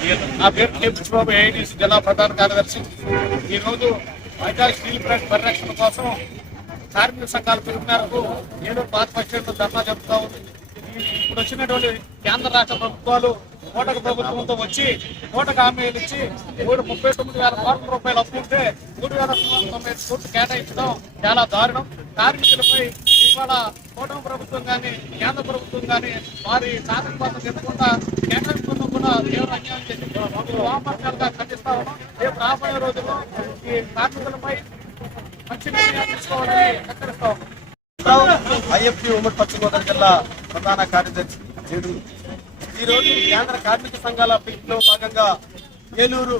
నా పేరు కేపీఎస్ బాబు, ఏఐటీసీ జిల్లా ప్రధాన కార్యదర్శి. ఈరోజు వైజాగ్ స్టీల్ ప్లాంట్ పరిరక్షణ కోసం కార్మిక సంఘాల పిలుపు మేరకు ఏలూరు పాత బస్ స్టాండ్ ధర్నా జరుపుతా ఉంది. ఇప్పుడు వచ్చినటువంటి కేంద్ర రాష్ట్ర ప్రభుత్వాలు కోటకు ప్రభుత్వంతో వచ్చి కోటకు హామీలు ఇచ్చి 39,000 కోట్ల రూపాయలు అప్పు ఉంటే 3,990 కోట్లు కేటాయించడం చాలా దారుణం. కార్మికులపై ఇవాళ కూటమి ప్రభుత్వం కానీ కేంద్ర ప్రభుత్వం కానీ వారి సాధకపాత్ర ఎదుర్కొంటా కేటాయింపులను కూడా తీవ్ర అన్యాయం చేసి వామపక్షాలుగా ఖండిస్తా ఉన్నాం. రేపు రాబోయే రోజుల్లో ఈ కార్మికులపై మంచి నిర్ణయాలు తీసుకోవాలని హెచ్చరిస్తా ఉన్నాం. ఐఎఫ్టీ ఉమ్మడి పశ్చిమ గోదావరి జిల్లా ప్రధాన కార్యదర్శి జేడూరు. ఈ రోజు కేంద్ర కార్మిక సంఘాల పిలుపులో భాగంగా ఏలూరు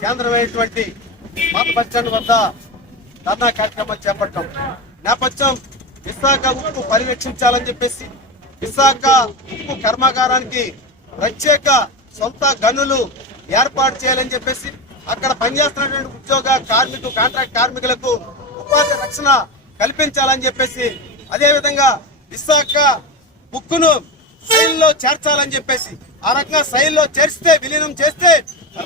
కేంద్రమైనటువంటి పాత బస్టాండ్ వద్ద ధర్నా కార్యక్రమం చేపట్టాం. నేపథ్యం విశాఖ ఉక్కు పర్యవేక్షించాలని చెప్పేసి విశాఖ ఉక్కు కర్మాగారానికి ప్రత్యేక సొంత గనులు ఏర్పాటు చేయాలని చెప్పేసి అక్కడ పనిచేస్తున్నటువంటి ఉద్యోగ కాంట్రాక్ట్ కార్మికులకు ఉపాధి రక్షణ కల్పించాలని చెప్పేసి అదేవిధంగా విశాఖ ఉక్కును శైలిలో చేర్చాలని చెప్పేసి ఆ రకంగా శైలిలో చేర్చితే విలీనం చేస్తే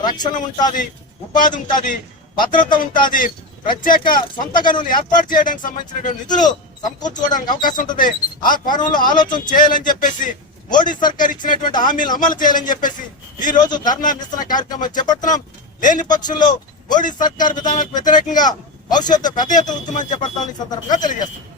రక్షణ ఉంటుంది, ఉపాధి ఉంటుంది, భద్రత ఉంటుంది, ప్రత్యేక సొంత గనులు ఏర్పాటు చేయడానికి సంబంధించినటువంటి నిధులు సమకూర్చుకోవడానికి అవకాశం ఉంటుంది. ఆ కోణంలో ఆలోచన చేయాలని చెప్పేసి మోడీ సర్కార్ ఇచ్చినటువంటి హామీలు అమలు చేయాలని చెప్పేసి ఈ రోజు ధర్నా నిరసన కార్యక్రమం చేపడుతున్నాం. లేని పక్షంలో మోడీ సర్కార్ విధానాలకు వ్యతిరేకంగా భవిష్యత్తు పెద్ద ఎత్తున ఉద్యమం చేపడతామని సందర్భంగా తెలియజేస్తున్నాం.